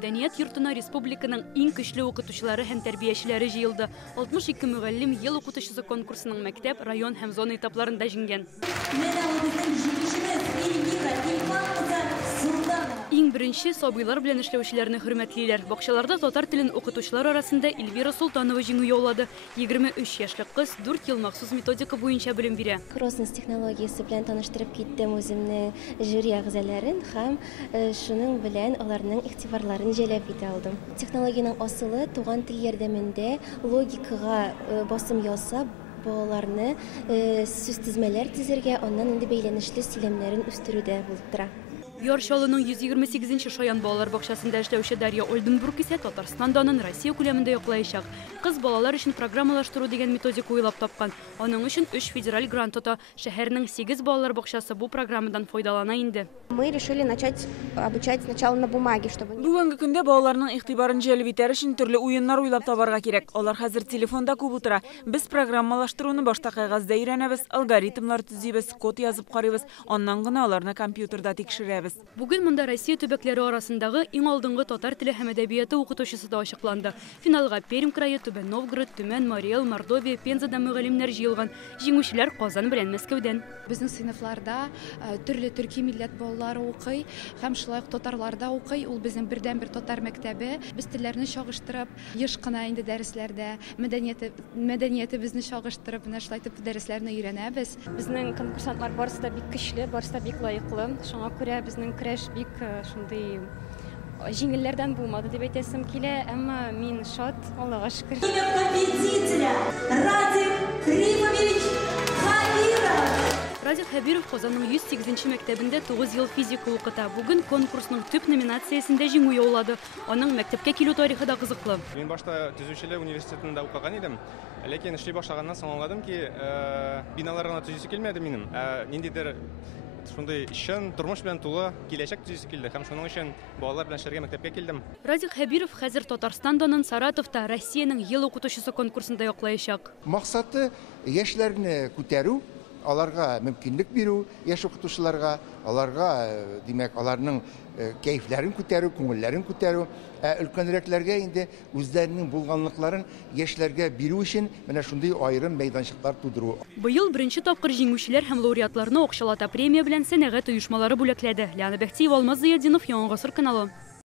мәдәният йортына республиканың иң көчле укытучылары һәм тәрбиячеләре җыелды. 62 мөгаллим ел укытучысы конкурсының мәктәп, район һәм зона этапларында җиңгән. Иң беренче сабыйлар белән эшләүчеләрне хөрмәтлиләр. Бакчаларда татар телен укытучылар арасында Эльвира Султанова җиңү яулады. 23 яшьлек кыз 4 ел махсус методика буенча белем бирә. Кросснес технологиясе белән таныштырып киттем үземне жюри әгъзаларын һәм шуның белән аларның игътибарларын җәлеп итә алдым. Технологияның асылы туган тел ярдәмендә логикага басым ясап балаларны сүз тизмәләр тизергә, аннан инде бәйләнешле сөйләмнәрен үстерүдә булып тора. Яршалының 128-нче шаян балалар бакчасында эшләүче Дарья Ольденбург исә Татарстан данын Россия күләмендә яклаячак. Кыз балалар өчен программалаштыру дигән методика уйлап тапкан. Аның өчен 3 федераль грант тота. Шәһәрнең 8 балалар бакчасы бу программадан файдалана инде. Мы решили начать обучать сначала на бумаге, чтобы... Бүгенге көндә балаларның игътибарын җәлеп итәр өчен төрле уеннар уйлап табарга кирәк. Алар хәзер телефонда күп утыра. Без программалаштыруны башта кагазда өйрәнәбез, алгоритмнар төзибез, код язып карыйбыз, аннан гына аларны компьютерда тикшерәбез. Бүген монда Россия төбәкләре арасындагы иң алдынгы татар теле һәм әдәбияты укытучысы да ачыкланды. Финалга Пермь крае, Түбән Новгород, Төмән, Мари-Эл, Мордовия, Пензадан мөгаллимнәр җыелган. Җиңүчеләр Казан белән Мәскәүдән. Безнең сыйныфларда төрле төрки милләт балалары укый, һәм шулай ук татарларда укый. Ул безнең бердән-бер татар мәктәбе. Без телләрне чагыштырып, еш кына инде дәресләрдә мәдәниятебезне чагыштырып, менә шулай итеп дәресләрне өйрәнәбез. Безнең конкурсантлар барысы да бик көчле, барысы да бик лаеклы. Шуңа күрә безнең көрәш бик шундый җиңелләрдән булмады дип әйтәсем килә, әмма мин шат, Аллага шөкер. Радик Хәбиров Казанның 108-нче мәктәбендә 9 ел физика укыта. Бүген конкурсның төп номинациясендә җиңү яулады. Аның мәктәпкә килү тарихы да кызыклы. Мин башта төзүчеләр университетында укыган идем. Ләкин эшли башлаганнан соң аңладым ки, биналарына төзүсе килмәде минем. Ниндидер шундай ишен тормыш белән тулы киләчәк төзүсе килде. Һәм шуның өчен балалар белән эшләргә мәктәпкә килдем. Радик Хәбиров хәзер Татарстан данын Саратовта Россиянең ел укытучысы конкурсында яклаячак. Максаты яшьләрне күтәрү, аларга мөмкинлек бирү, яшь укытучыларга, аларга, димәк, аларның кәйфләрен күтәрү, күңелләрен күтәрү, өлкәнрәкләргә инде үзләренең булганлыкларын яшьләргә бирү өчен менә шундый аерым мәйданчыклар тудыру. Быел беренче тапкыр җиңүчеләр һәм лауреатларны акчалата премия белән сәнәгать оешмалары бүләкләде. Ләна Бәхтиева, Алмаз Зыядинов, Яңа гасыр каналы.